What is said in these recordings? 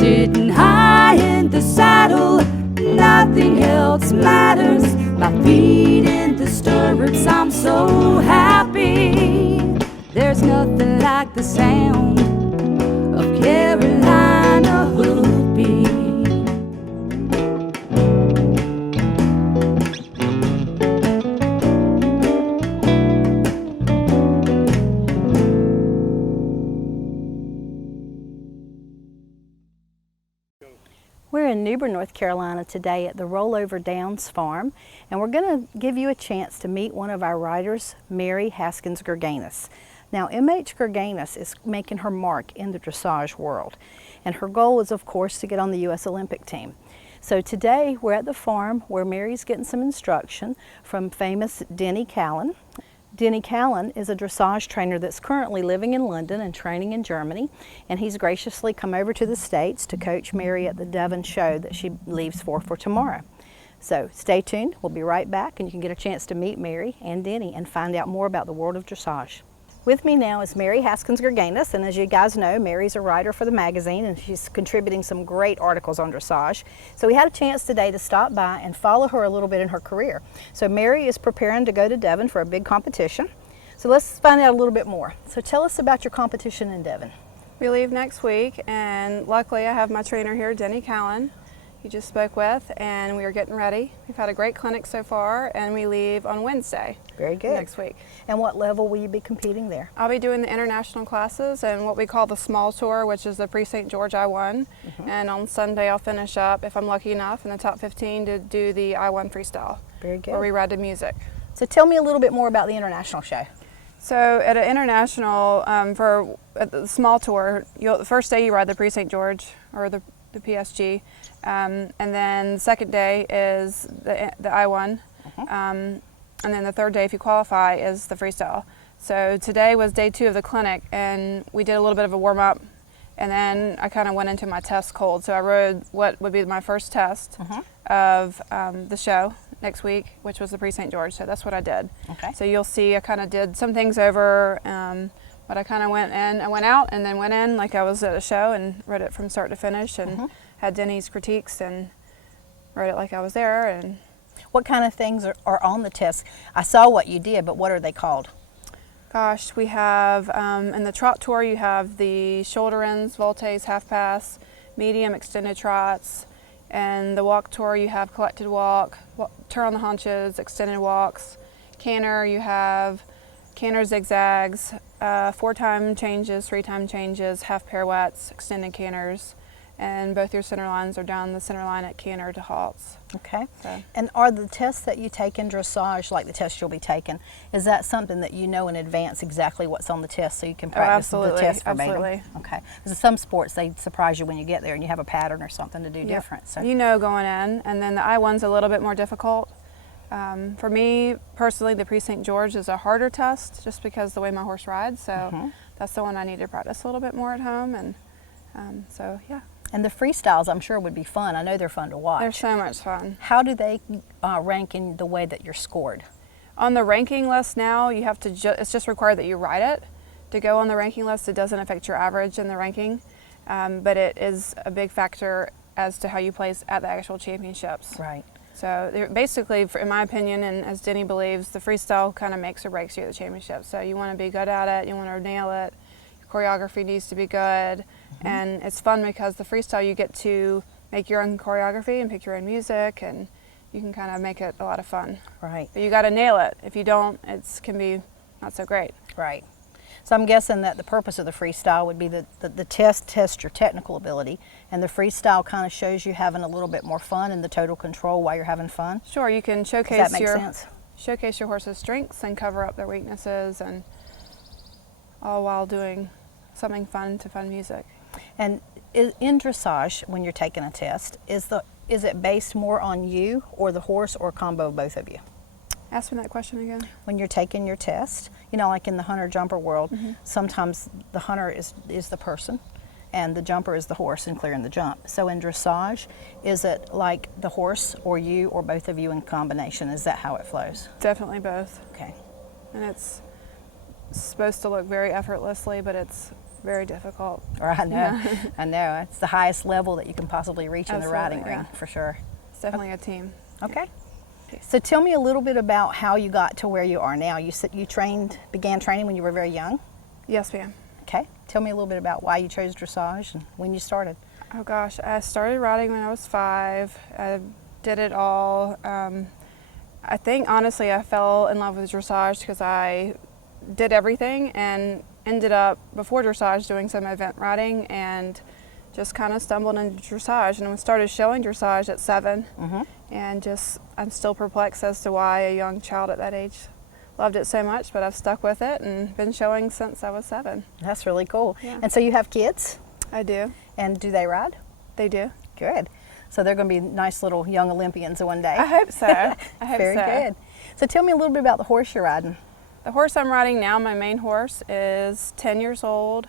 sitting high in the saddle, nothing else matters. My feet in the stirrups, I'm so happy. There's nothing like the sound of Carolina hoofbeat. We're in New Bern, North Carolina today at the Rollover Downs Farm, and we're going to give you a chance to meet one of our riders, Mary Haskins Gurganus. Now, M.H. Gurganus is making her mark in the dressage world, and her goal is, of course, to get on the U.S. Olympic team. So today we're at the farm where Mary's getting some instruction from famous Denny Catlin. Denny Catlin is a dressage trainer that's currently living in London and training in Germany, and he's graciously come over to the States to coach Mary at the Devon show that she leaves for tomorrow. So stay tuned, we'll be right back, and you can get a chance to meet Mary and Denny and find out more about the world of dressage. With me now is Mary Haskins Gurganus, and as you guys know, Mary's a writer for the magazine and she's contributing some great articles on dressage. So we had a chance today to stop by and follow her a little bit in her career. So Mary is preparing to go to Devon for a big competition. So let's find out a little bit more. So tell us about your competition in Devon. We leave next week, and luckily I have my trainer here, Denny Catlin, you just spoke with, and we are getting ready. We've had a great clinic so far, and we leave on Wednesday. Very good. Next week. And what level will you be competing there? I'll be doing the international classes and what we call the small tour, which is the Pre-St. George I-1. And on Sunday I'll finish up, if I'm lucky enough, in the top 15 to do the I-1 freestyle. Very good. Where we ride to music. So tell me a little bit more about the international show. So at an international, at the small tour, the first day you ride the Pre-St. George, or the PSG, and then the second day is the I-1, and then the third day, if you qualify, is the freestyle. So today was day 2 of the clinic, and we did a little bit of a warm-up, and then I kind of went into my test cold. So I rode what would be my first test of the show next week, which was the Pre-St. George. So that's what I did. Okay. So you'll see I kind of did some things over, but I kind of went in, I went out and then went in like I was at a show and rode it from start to finish, and had Denny's critiques and rode it like I was there. And what kind of things are on the test? I saw what you did, but what are they called? Gosh, we have, in the trot tour you have the shoulder ins, voltes, half pass, medium extended trots, and the walk tour you have collected walk, turn on the haunches, extended walks. Canter you have canter zigzags, 4-time changes, 3-time changes, half pirouettes, extended canters, and both your center lines are down the center line at canter to halts. Okay. So. And are the tests that you take in dressage, like the test you'll be taking, is that something that you know in advance exactly what's on the test so you can practice the test verbatim? Absolutely. Okay. Because some sports, they surprise you when you get there and you have a pattern or something to do different. So. You know going in, and then the I-1's a little bit more difficult. For me, personally, the Pre-St. George is a harder test just because the way my horse rides, so that's the one I need to practice a little bit more at home, and so yeah. And the freestyles, I'm sure, would be fun. I know they're fun to watch. They're so much fun. How do they rank in the way that you're scored? On the ranking list now, you have to, it's just required that you ride it. To go on the ranking list, it doesn't affect your average in the ranking, but it is a big factor as to how you place at the actual championships. Right. So basically, in my opinion, and as Denny believes, the freestyle kind of makes or breaks you at the championship. So you want to be good at it, you want to nail it, your choreography needs to be good, and it's fun because the freestyle you get to make your own choreography and pick your own music, and you can kind of make it a lot of fun. Right. But you got to nail it. If you don't, it can be not so great. Right. So I'm guessing that the purpose of the freestyle would be the test your technical ability, and the freestyle kind of shows you having a little bit more fun and the total control while you're having fun. Sure, you can showcase Does that make sense? Showcase your horse's strengths and cover up their weaknesses, and all while doing something fun to fun music. And in dressage, when you're taking a test, is it based more on you or the horse, or a combo of both of you? Ask me that question again. When you're taking your test, you know, like in the hunter-jumper world, sometimes the hunter is the person and the jumper is the horse in clearing the jump. So in dressage, is it like the horse or you or both of you in combination? Is that how it flows? Definitely both. Okay. And it's supposed to look very effortlessly, but it's very difficult. Or I know, Yeah. I know. It's the highest level that you can possibly reach in the riding Absolutely, ring, yeah. for sure. It's definitely a team. Okay. So tell me a little bit about how you got to where you are now. You said you began training when you were very young. Yes, ma'am. Okay. Tell me a little bit about why you chose dressage and when you started. Oh gosh, I started riding when I was 5. I did it all. I think honestly I fell in love with dressage because I did everything and ended up before dressage doing some event riding and just kind of stumbled into dressage and started showing dressage at 7. And I'm still perplexed as to why a young child at that age loved it so much, but I've stuck with it and been showing since I was 7. That's really cool. Yeah. And so you have kids, I do. and do they ride? They do. Good. So they're going to be nice little young Olympians one day. I hope so. I hope Very so. good. So tell me a little bit about the horse you're riding. The horse I'm riding now, my main horse, is 10 years old.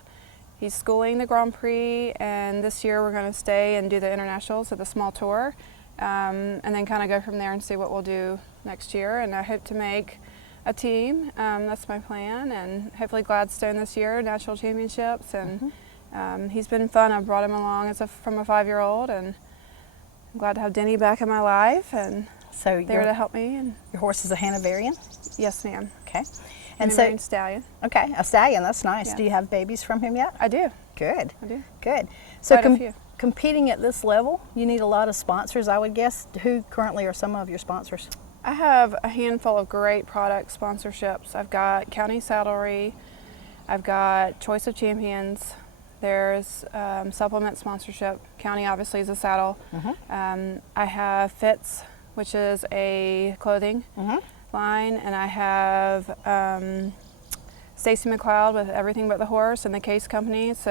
He's schooling the Grand Prix, and this year we're going to stay and do the internationals at the small tour, and then kind of go from there and see what we'll do next year. And I hope to make a team. That's my plan, and hopefully Gladstone this year, national championships. And he's been fun. I brought him along from a 5-year-old, and I'm glad to have Denny back in my life and So there to help me. And your horse is a Hanoverian? yes, ma'am. Okay. And And so, stallion. okay, a stallion, that's nice. Yeah. Do you have babies from him yet? I do. Good, I do. good. So Quite a few. competing at this level, you need a lot of sponsors, I would guess. Who currently are some of your sponsors? I have a handful of great product sponsorships. I've got County Saddlery, I've got Choice of Champions, there's supplement sponsorship. County obviously is a saddle. I have Fitz, which is a clothing line, and I have Stacy McLeod with Everything But the Horse and the Case Company. It's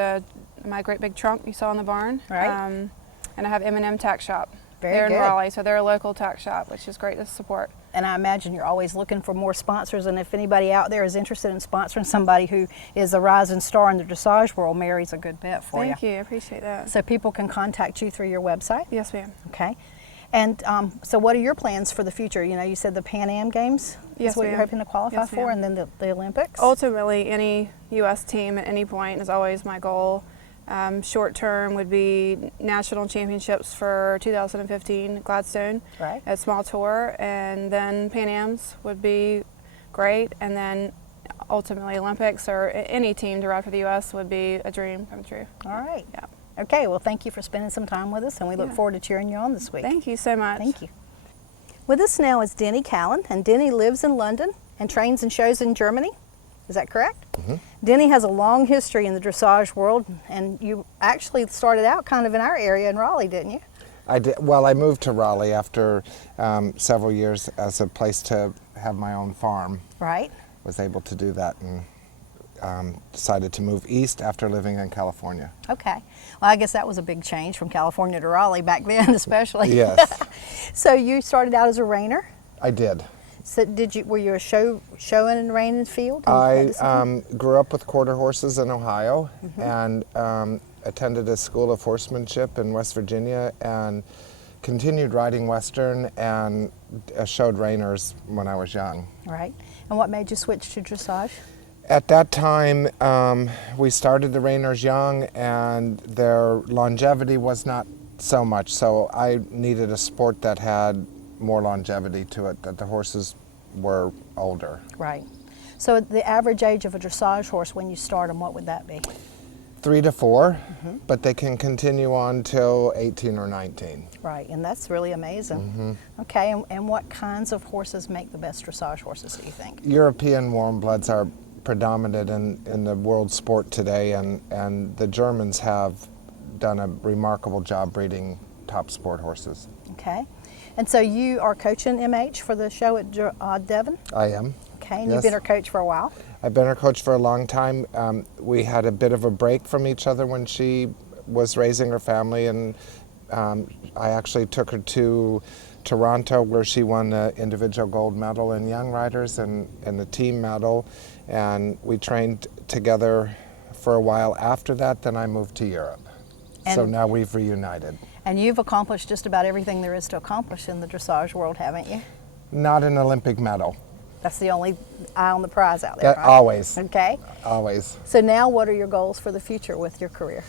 my great big trunk you saw in the barn. Right. And I have M&M Tack Shop. Very They're good. in Raleigh, so they're a local tack shop, which is great to support. And I imagine you're always looking for more sponsors, and if anybody out there is interested in sponsoring somebody who is a rising star in the dressage world, Mary's a good bet for you. Thank you, I appreciate that. So people can contact you through your website? Yes, ma'am. Okay. And so what are your plans for the future? You know, you said the Pan Am Games Yes, is what you're ma'am. hoping to qualify Yes, for, ma'am. and then the Olympics? Ultimately, any U.S. team at any point is always my goal. Short term would be national championships for 2015 Gladstone Right. at small tour, and then Pan Am's would be great, and then ultimately Olympics or any team to ride for the U.S. would be a dream come true. All right. Yeah. Okay, well, thank you for spending some time with us, and we look Yeah. forward to cheering you on this week. Thank you so much. Thank you. With us now is Denny Catlin, and Denny lives in London and trains and shows in Germany. Is that correct? Denny has a long history in the dressage world, and you actually started out kind of in our area in Raleigh, didn't you? I did. Well, I moved to Raleigh after several years as a place to have my own farm. Right. Was able to do that and decided to move east after living in California. Okay. Well, I guess that was a big change from California to Raleigh back then, especially. Yes, So you started out as a reiner. I did. So were you a showing and reining field? in I Madison? grew up with quarter horses in Ohio and attended a school of horsemanship in West Virginia and continued riding Western and showed reiners when I was young. Right. And what made you switch to dressage? At that time, we started the reiners young and their longevity was not so much, so I needed a sport that had more longevity to it, that the horses were older. Right. So the average age of a dressage horse when you start them, what would that be? 3 to 4, but they can continue on till 18 or 19. Right, and that's really amazing. Okay, and what kinds of horses make the best dressage horses, do you think? European warm bloods are predominant in the world sport today, and the Germans have done a remarkable job breeding top sport horses. Okay, and so you are coaching MH for the show at Devon? I am. Okay, and Yes. you've been her coach for a while? I've been her coach for a long time. We had a bit of a break from each other when she was raising her family, and I actually took her to Toronto, where she won the individual gold medal in young riders and the team medal, and we trained together for a while after that. Then I moved to Europe. So And- now we've reunited. And you've accomplished just about everything there is to accomplish in the dressage world, haven't you? Not an Olympic medal. That's the only eye on the prize out there, right? Always. Okay. Always. So now what are your goals for the future with your career?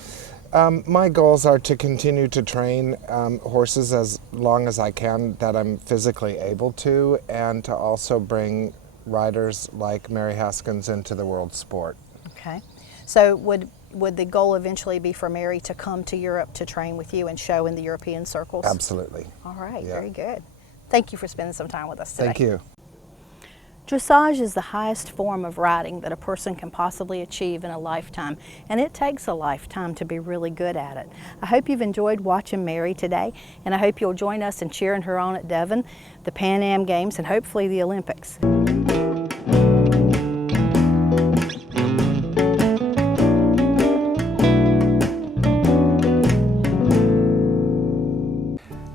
My goals are to continue to train horses as long as I can that I'm physically able to, and to also bring riders like Mary Haskins into the world sport. Okay. So would the goal eventually be for Mary to come to Europe to train with you and show in the European circles? Absolutely. All right, Yeah. very good. Thank you for spending some time with us today. Thank you. Dressage is the highest form of riding that a person can possibly achieve in a lifetime, and it takes a lifetime to be really good at it. I hope you've enjoyed watching Mary today, and I hope you'll join us in cheering her on at Devon, the Pan Am Games, and hopefully the Olympics.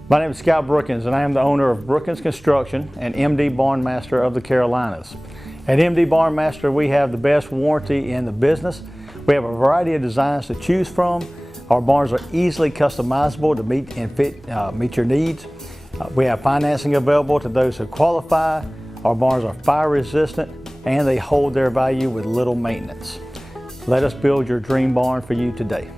My name is Scott Brookins, and I am the owner of Brookins Construction and MD Barnmaster of the Carolinas. At MD Barnmaster, we have the best warranty in the business. We have a variety of designs to choose from. Our barns are easily customizable to meet your needs. We have financing available to those who qualify. Our barns are fire resistant, and they hold their value with little maintenance. Let us build your dream barn for you today.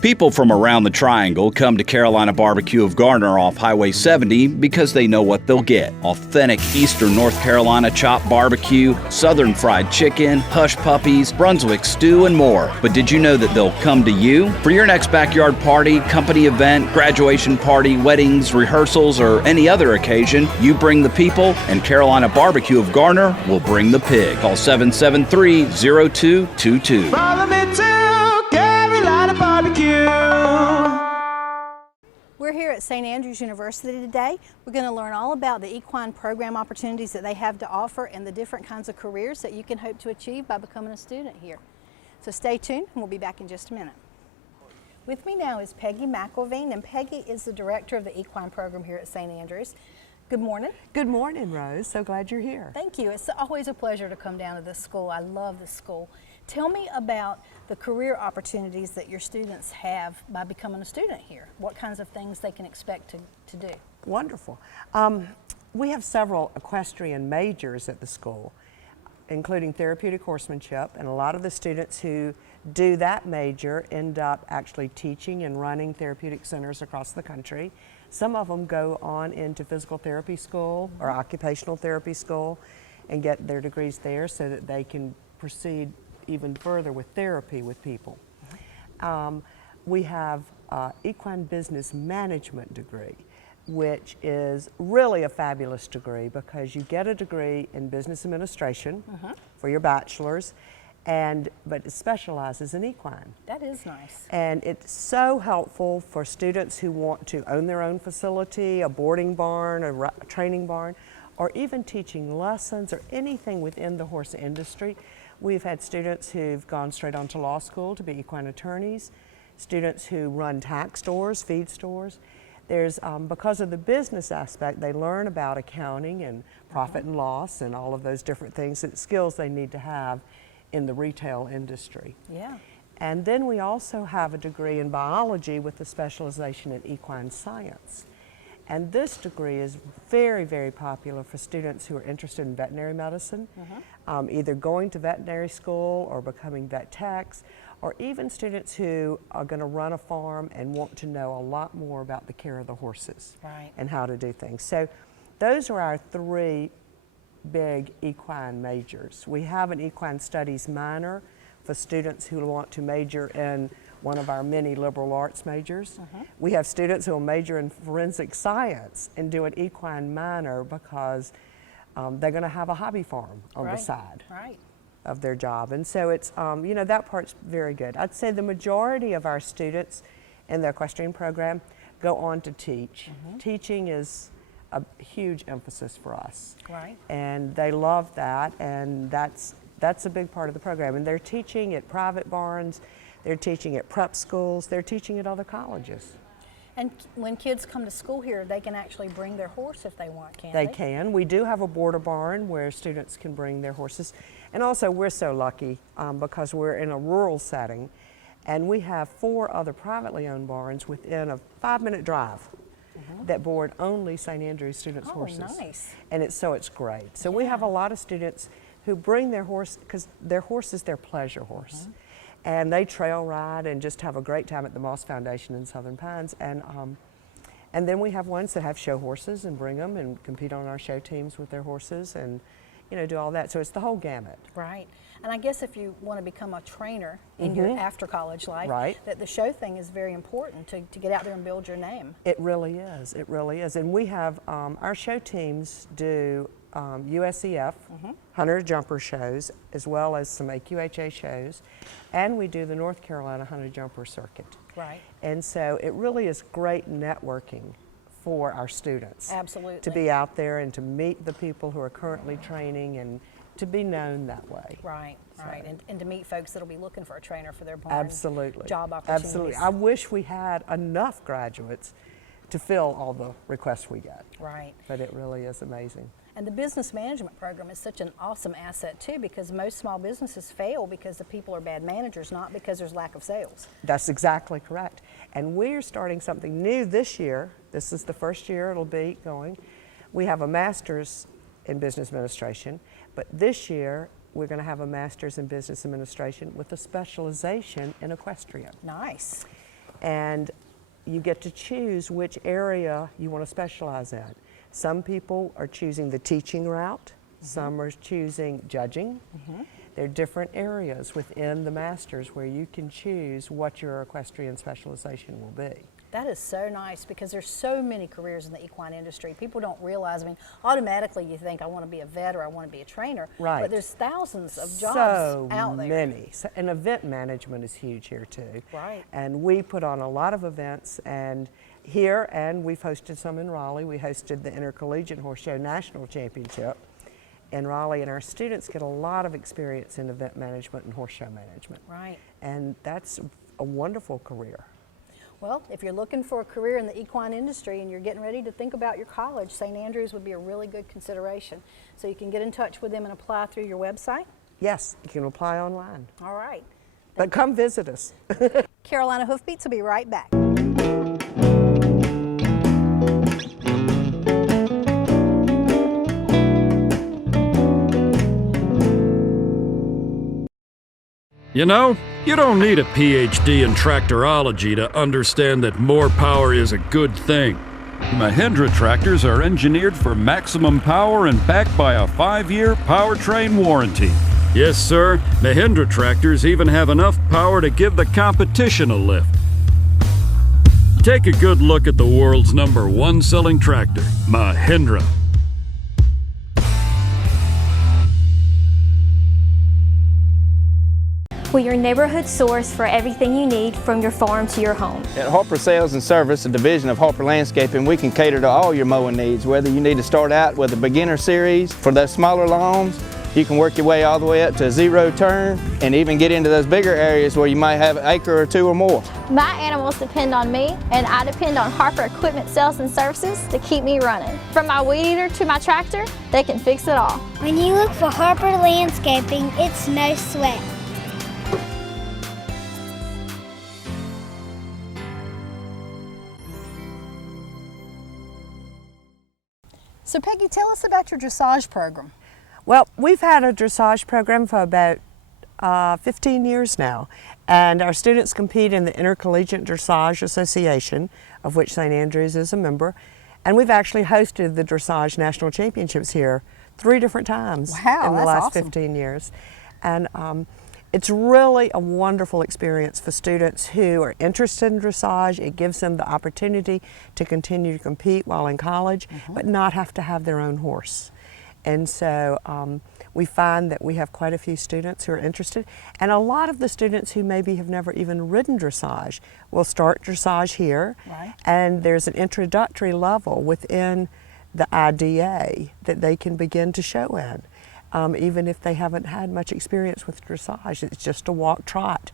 People from around the Triangle come to Carolina Barbecue of Garner off Highway 70 because they know what they'll get. Authentic Eastern North Carolina chopped barbecue, Southern fried chicken, hush puppies, Brunswick stew, and more. But did you know that they'll come to you? For your next backyard party, company event, graduation party, weddings, rehearsals, or any other occasion, you bring the people, and Carolina Barbecue of Garner will bring the pig. Call 773-0222. Follow me to Carolina Barbecue. We're here at St Andrews University today. We're going to learn all about the equine program opportunities that they have to offer and the different kinds of careers that you can hope to achieve by becoming a student here. So stay tuned, and we'll be back in just a minute. With me now is Peggy McElveen, and Peggy is the director of the equine program here at St Andrews. Good morning. Good morning, Rose. So glad you're here. Thank you. It's always a pleasure to come down to this school. I love this school. Tell me about the career opportunities that your students have by becoming a student here. What kinds of things they can expect to do? Wonderful. We have several equestrian majors at the school, including therapeutic horsemanship, and a lot of the students who do that major end up actually teaching and running therapeutic centers across the country. Some of them go on into physical therapy school or occupational therapy school and get their degrees there so that they can proceed even further with therapy with people. We have equine business management degree, which is really a fabulous degree because you get a degree in business administration for your bachelor's, but it specializes in equine. That is nice. And it's so helpful for students who want to own their own facility, a boarding barn, a training barn, or even teaching lessons or anything within the horse industry. We've had students who've gone straight on to law school to be equine attorneys, students who run tack stores, feed stores. There's, because of the business aspect, they learn about accounting and profit and loss and all of those different things, and skills they need to have in the retail industry. Yeah. And then we also have a degree in biology with a specialization in equine science. And this degree is very, very popular for students who are interested in veterinary medicine, either going to veterinary school or becoming vet techs, or even students who are going to run a farm and want to know a lot more about the care of the horses and how to do things. So those are our three big equine majors. We have an equine studies minor for students who want to major in one of our many liberal arts majors. We have students who will major in forensic science and do an equine minor because they're going to have a hobby farm on the side of their job. And so it's, you know, that part's very good. I'd say the majority of our students in the equestrian program go on to teach. Teaching is a huge emphasis for us. And they love that, and that's a big part of the program. And they're teaching at private barns, they're teaching at prep schools, they're teaching at other colleges. And when kids come to school here, they can actually bring their horse if they want, can't they? They can. We do have a boarder barn where students can bring their horses. And also we're so lucky because we're in a rural setting, and we have 4 other privately owned barns within a 5-minute drive that board only St Andrews students' horses. Nice. And it's great. So we have a lot of students who bring their horse, because their horse is their pleasure horse. And they trail ride and just have a great time at the Moss Foundation in Southern Pines. And then we have ones that have show horses and bring them and compete on our show teams with their horses and, you know, do all that. So it's the whole gamut. Right. And I guess if you want to become a trainer in your after college life, that the show thing is very important to get out there and build your name. It really is. It really is. And we have our show teams do USEF, hunter jumper shows, as well as some AQHA shows, and we do the North Carolina hunter jumper circuit. Right. And so it really is great networking for our students. Absolutely. To be out there and to meet the people who are currently training and to be known that way. Right, right. And to meet folks that'll be looking for a trainer for their barn Absolutely. job opportunities. Absolutely. I wish we had enough graduates to fill all the requests we get. Right. But it really is amazing. And the business management program is such an awesome asset too, because most small businesses fail because the people are bad managers, not because there's lack of sales. That's exactly correct. And we're starting something new this year. This is the first year it'll be going. We have a master's in business administration, but this year we're going to have a master's in business administration with a specialization in equestrian. Nice. And you get to choose which area you want to specialize in. Some people are choosing the teaching route, some are choosing judging. There are different areas within the masters where you can choose what your equestrian specialization will be. That is so nice, because there's so many careers in the equine industry. People don't realize, I mean, automatically you think I want to be a vet or I want to be a trainer. Right. But there's thousands of jobs out there. So many. And event management is huge here too. Right. And we put on a lot of events and here, and we've hosted some in Raleigh. We hosted the Intercollegiate Horse Show National Championship in Raleigh, and our students get a lot of experience in event management and horse show management. Right. And that's a wonderful career. Well, if you're looking for a career in the equine industry and you're getting ready to think about your college, St. Andrews would be a really good consideration. So you can get in touch with them and apply through your website? Yes, you can apply online. All right. But come visit us. Carolina Hoofbeats will be right back. You know, you don't need a PhD in tractorology to understand that more power is a good thing. Mahindra tractors are engineered for maximum power and backed by a 5-year powertrain warranty. Yes, sir, Mahindra tractors even have enough power to give the competition a lift. Take a good look at the world's #1 selling tractor, Mahindra. We're your neighborhood source for everything you need from your farm to your home. At Harper Sales and Service, a division of Harper Landscaping, we can cater to all your mowing needs. Whether you need to start out with a beginner series for those smaller lawns, you can work your way all the way up to a 0 turn and even get into those bigger areas where you might have an acre or 2 or more. My animals depend on me, and I depend on Harper Equipment Sales and Services to keep me running. From my weed eater to my tractor, they can fix it all. When you look for Harper Landscaping, it's no sweat. So Peggy, tell us about your dressage program. Well, we've had a dressage program for about 15 years now, and our students compete in the Intercollegiate Dressage Association, of which St. Andrews is a member, and we've actually hosted the Dressage National Championships here 3 different times in the last 15 years. And it's really a wonderful experience for students who are interested in dressage. It gives them the opportunity to continue to compete while in college, but not have to have their own horse. And so we find that we have quite a few students who are interested, and a lot of the students who maybe have never even ridden dressage will start dressage here, and there's an introductory level within the IDA that they can begin to show in. Even if they haven't had much experience with dressage. It's just a walk-trot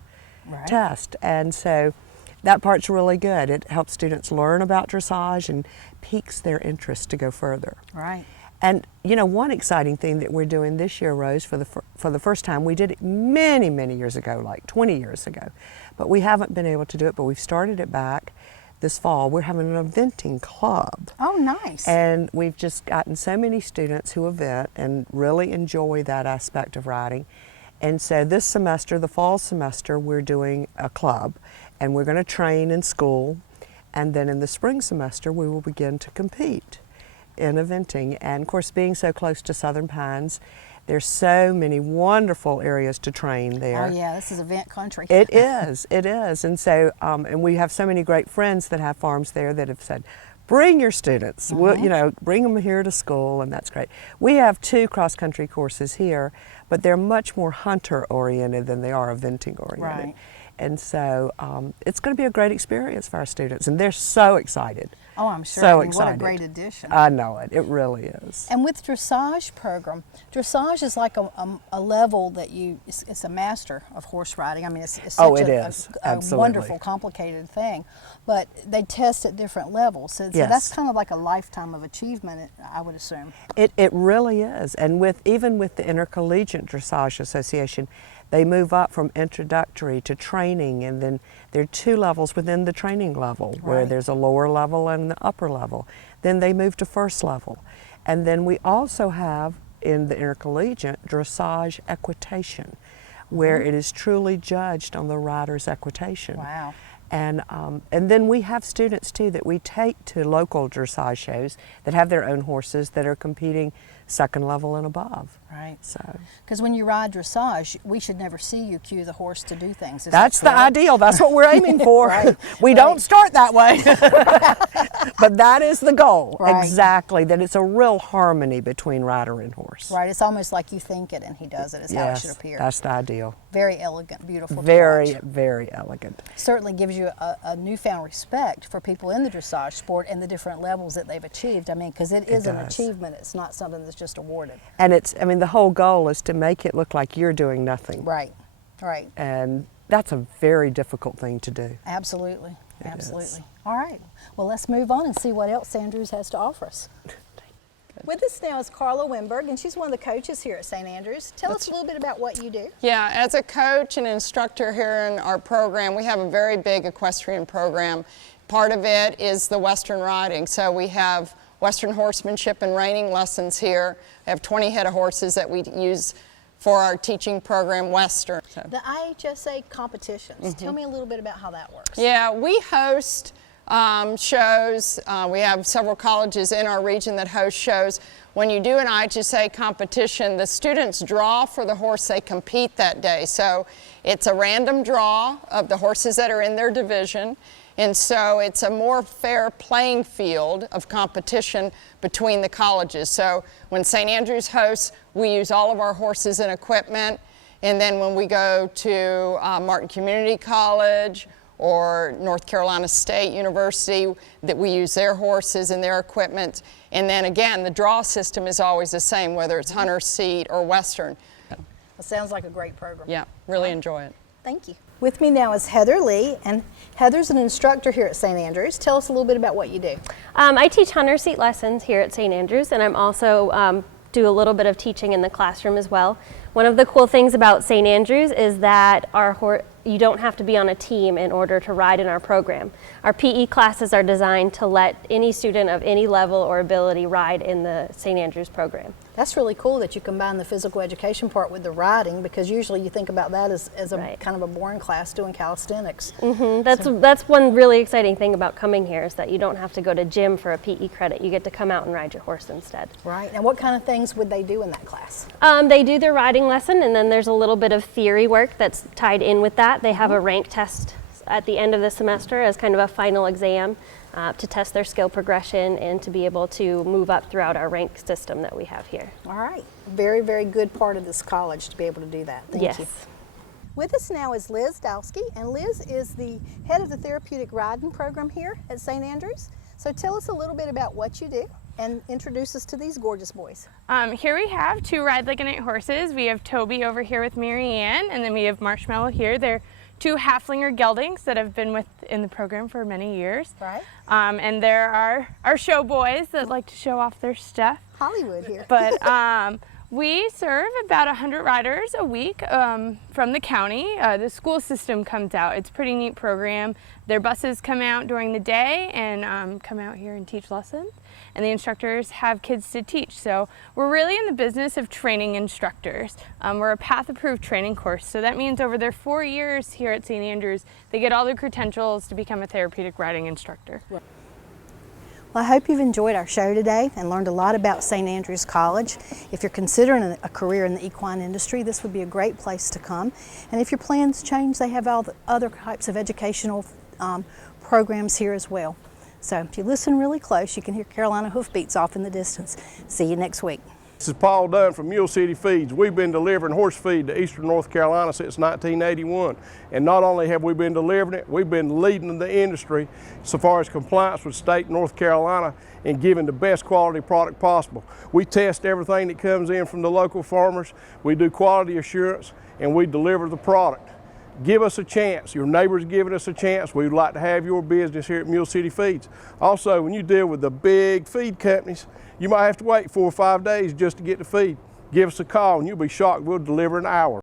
test. And so that part's really good. It helps students learn about dressage and piques their interest to go further. Right. And you know, one exciting thing that we're doing this year, Rose, for the first time, we did it many, many years ago, like 20 years ago, but we haven't been able to do it, but we've started it back. this fall, we're having an eventing club. Oh, nice. And we've just gotten so many students who event and really enjoy that aspect of riding. And so this semester, the fall semester, we're doing a club, and we're going to train in school. And then in the spring semester, we will begin to compete in eventing. And of course, being so close to Southern Pines, there's so many wonderful areas to train there. Oh yeah, this is event country. It is, it is. And so, and we have so many great friends that have farms there that have said, bring your students, we'll, you know, bring them here to school, and that's great. We have 2 cross-country courses here, but they're much more hunter-oriented than they are eventing-oriented. Right. And so it's going to be a great experience for our students, and they're so excited. Oh, I'm sure. So I mean, excited. What a great addition. I know it. It really is. And with dressage program, dressage is like a level that it's a master of horse riding. I mean, it's such a wonderful, complicated thing. But they test at different levels. So that's kind of like a lifetime of achievement, I would assume. It really is. And even with the Intercollegiate Dressage Association, they move up from introductory to training, and then there are 2 levels within the training level, where there's a lower level and the upper level. Then they move to first level. And then we also have in the intercollegiate dressage equitation, where it is truly judged on the rider's equitation. Wow. And then we have students too that we take to local dressage shows that have their own horses that are competing second level and above. Right. So, because when you ride dressage, we should never see you cue the horse to do things. That's the ideal. That's what we're aiming for. We don't start that way, but that is the goal. Right. Exactly. That it's a real harmony between rider and horse. Right. It's almost like you think it and he does it. Is how it should appear. That's the ideal. Very elegant, beautiful. Very, very elegant. Certainly gives you a newfound respect for people in the dressage sport and the different levels that they've achieved. I mean, because it is an achievement. It's not something that's just awarded. And I mean, the whole goal is to make it look like you're doing nothing. Right, right. And that's a very difficult thing to do. Absolutely, absolutely. All right, well, let's move on and see what else St Andrews has to offer us. With us now is Carla Wimberg, and she's one of the coaches here at St Andrews. Tell us a little bit about what you do. Yeah, as a coach and instructor here in our program, we have a very big equestrian program. Part of it is the Western riding, so we have Western horsemanship and reining lessons here. I have 20 head of horses that we use for our teaching program, Western. So. The IHSA competitions, tell me a little bit about how that works. Yeah, we host shows. We have several colleges in our region that host shows. When you do an IHSA competition, the students draw for the horse they compete that day. So it's a random draw of the horses that are in their division. And so it's a more fair playing field of competition between the colleges. So when St Andrews hosts, we use all of our horses and equipment. And then when we go to Martin Community College or North Carolina State University, that we use their horses and their equipment. And then again, the draw system is always the same, whether it's hunter, seat, or Western. It sounds like a great program. Yeah, really enjoy it. Thank you. With me now is Heather Lee, and Heather's an instructor here at St Andrews. Tell us a little bit about what you do. I teach hunter seat lessons here at St Andrews, and I'm also do a little bit of teaching in the classroom as well. One of the cool things about St Andrews is that you don't have to be on a team in order to ride in our program. Our PE classes are designed to let any student of any level or ability ride in the St Andrews program. That's really cool that you combine the physical education part with the riding, because usually you think about that as a kind of a boring class doing calisthenics. That's one really exciting thing about coming here, is that you don't have to go to gym for a PE credit. You get to come out and ride your horse instead. Right, and what kind of things would they do in that class? They do their riding lesson, and then there's a little bit of theory work that's tied in with that. They have a rank test at the end of the semester as kind of a final exam to test their skill progression and to be able to move up throughout our rank system that we have here. All right, very, very good part of this college to be able to do that. Thank you. With us now is Liz Dowski, and Liz is the head of the therapeutic riding program here at St Andrews. So tell us a little bit about what you do and introduce us to these gorgeous boys. Here we have 2 Ride Like a Knight horses. We have Toby over here with Mary Ann, and then we have Marshmallow here. They're 2 Halflinger geldings that have been in the program for many years. Right. And there are our show boys that like to show off their stuff. Hollywood here. But We serve about 100 riders a week from the county. The school system comes out. It's a pretty neat program. Their buses come out during the day and come out here and teach lessons. And the instructors have kids to teach. So we're really in the business of training instructors. We're a PATH-approved training course. So that means over their 4 years here at St Andrews, they get all their credentials to become a therapeutic riding instructor. Well, I hope you've enjoyed our show today and learned a lot about St Andrews College. If you're considering a career in the equine industry, this would be a great place to come. And if your plans change, they have all the other types of educational programs here as well. So if you listen really close, you can hear Carolina hoofbeats off in the distance. See you next week. This is Paul Dunn from Mule City Feeds. We've been delivering horse feed to Eastern North Carolina since 1981. And not only have we been delivering it, we've been leading the industry so far as compliance with state North Carolina and giving the best quality product possible. We test everything that comes in from the local farmers. We do quality assurance and we deliver the product. Give us a chance. Your neighbors giving us a chance. We'd like to have your business here at Mule City Feeds. Also, when you deal with the big feed companies, you might have to wait 4 or 5 days just to get the feed. Give us a call and you'll be shocked. We'll deliver in an hour.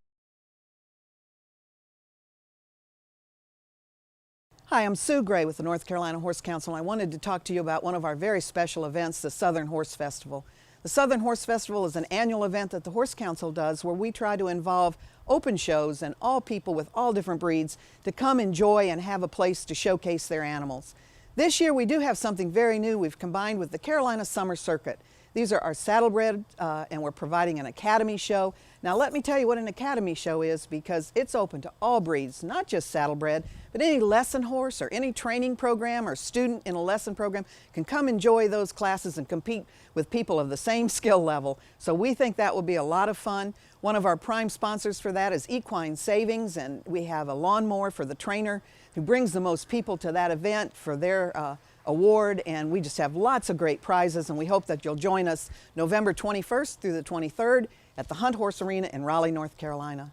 Hi, I'm Sue Gray with the North Carolina Horse Council. I wanted to talk to you about one of our very special events, the Southern Horse Festival. The Southern Horse Festival is an annual event that the Horse Council does where we try to involve open shows and all people with all different breeds to come enjoy and have a place to showcase their animals. This year we do have something very new we've combined with the Carolina Summer Circuit. These are our saddlebred and we're providing an academy show. Now let me tell you what an academy show is because it's open to all breeds, not just saddlebred, but any lesson horse or any training program or student in a lesson program can come enjoy those classes and compete with people of the same skill level. So we think that will be a lot of fun. One of our prime sponsors for that is Equine Savings, and we have a lawnmower for the trainer who brings the most people to that event for their award, and we just have lots of great prizes, and we hope that you'll join us November 21st through the 23rd at the Hunt Horse Arena in Raleigh, North Carolina.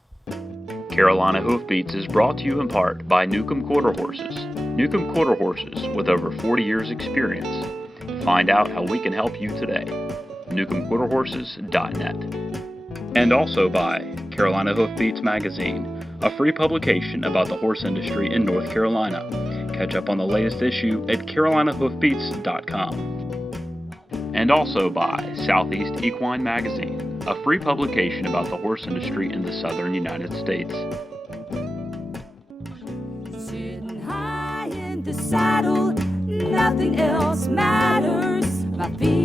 Carolina Hoofbeats is brought to you in part by Newcomb Quarter Horses. Newcomb Quarter Horses with over 40 years experience. Find out how we can help you today. NewcombQuarterHorses.net. And also by Carolina Hoofbeats Magazine, a free publication about the horse industry in North Carolina. Catch up on the latest issue at carolinahoofbeats.com. And also by Southeast Equine Magazine, a free publication about the horse industry in the southern United States. Sitting high in the saddle, nothing else matters. My feet